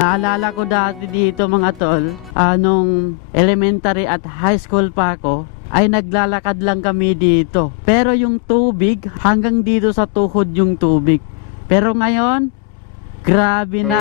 Naalala ko dati dito mga tol, anong elementary at high school pa ako, ay naglalakad lang kami dito. Pero yung tubig, hanggang dito sa tuhod yung tubig. Pero ngayon, grabe na.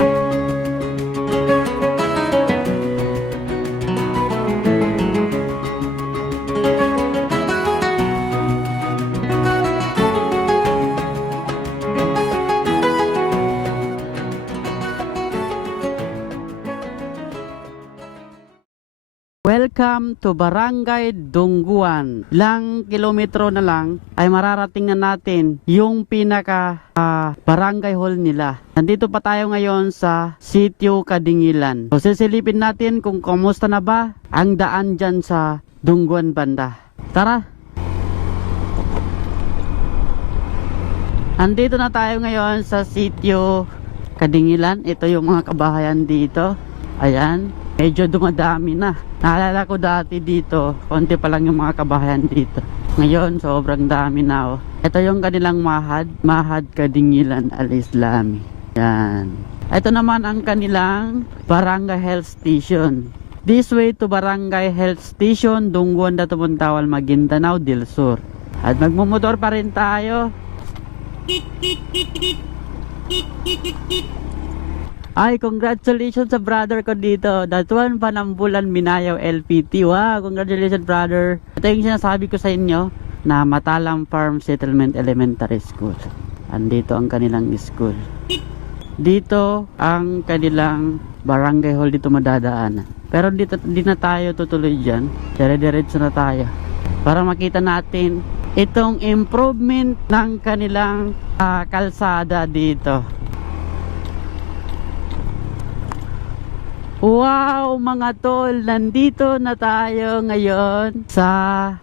Welcome to Barangay Dungguan. Ilang kilometro na lang ay mararating na natin yung pinaka ah, barangay hall nila. Nandito pa tayo ngayon sa Sitio Kadingilan. So sisilipin natin kung kumusta na ba ang daan dyan sa Dungguan banda. Tara! Andito na tayo ngayon sa Sitio Kadingilan. Ito yung mga kabahayan dito. Ayan, medyo dumadami na. Naalala ko dati dito, konti pa lang yung mga kabahayan dito. Ngayon, sobrang dami na oh. Ito yung kanilang mahad, Mahad Kadingilan Al-Islami. Yan. Ito naman ang kanilang Barangay Health Station. This way to Barangay Health Station, Dungguan Datubuntawal, Maguindanao del Sur. At magmumotor pa rin tayo. Ay, congratulations sa brother ko dito. Datuan Panambulan Minayaw LPT. Wow, congratulations brother. Ito yung sinasabi ko sa inyo na Matalam Farm Settlement Elementary School. Andito ang kanilang school. Dito ang kanilang barangay hall dito madadaanan. Pero dito di na tayo tutuloy dyan. Dire-diretso na tayo. Para makita natin itong improvement ng kanilang ah, kalsada dito. Wow mga tol, nandito na tayo ngayon sa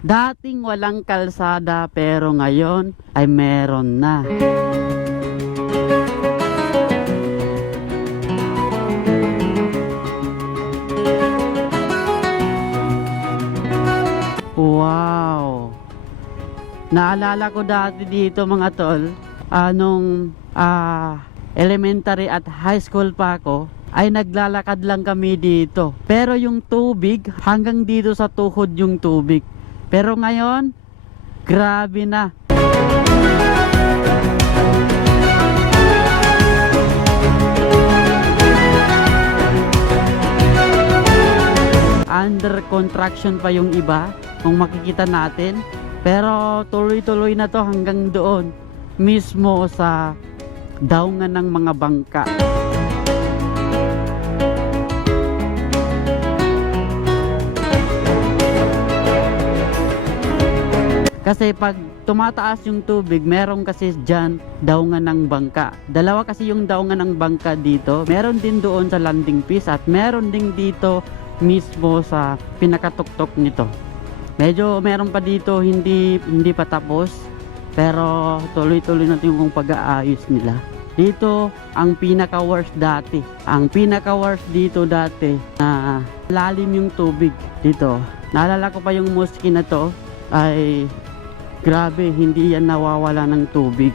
dating walang kalsada pero ngayon ay meron na. Wow! Naalala ko dati dito mga tol, anong ah, elementary at high school pa ako, ay naglalakad lang kami dito. Pero yung tubig, hanggang dito sa tuhod yung tubig. Pero ngayon, grabe na. Under construction pa yung iba, kung makikita natin. Pero tuloy-tuloy na to hanggang doon, mismo sa daungan ng mga bangka. Kasi pag tumataas yung tubig, meron kasi dyan daungan ng bangka. Dalawa kasi yung daungan ng bangka dito. Meron din doon sa landing piece at meron din dito mismo sa pinakatuktok nito. Medyo meron pa dito hindi hindi pa tapos pero tuloy-tuloy natin yung pag-aayos nila. Dito ang pinaka worst dati. Ang pinaka worst dito dati na lalim yung tubig dito. Naalala ko pa yung mosque na to ay grabe hindi yan nawawala ng tubig.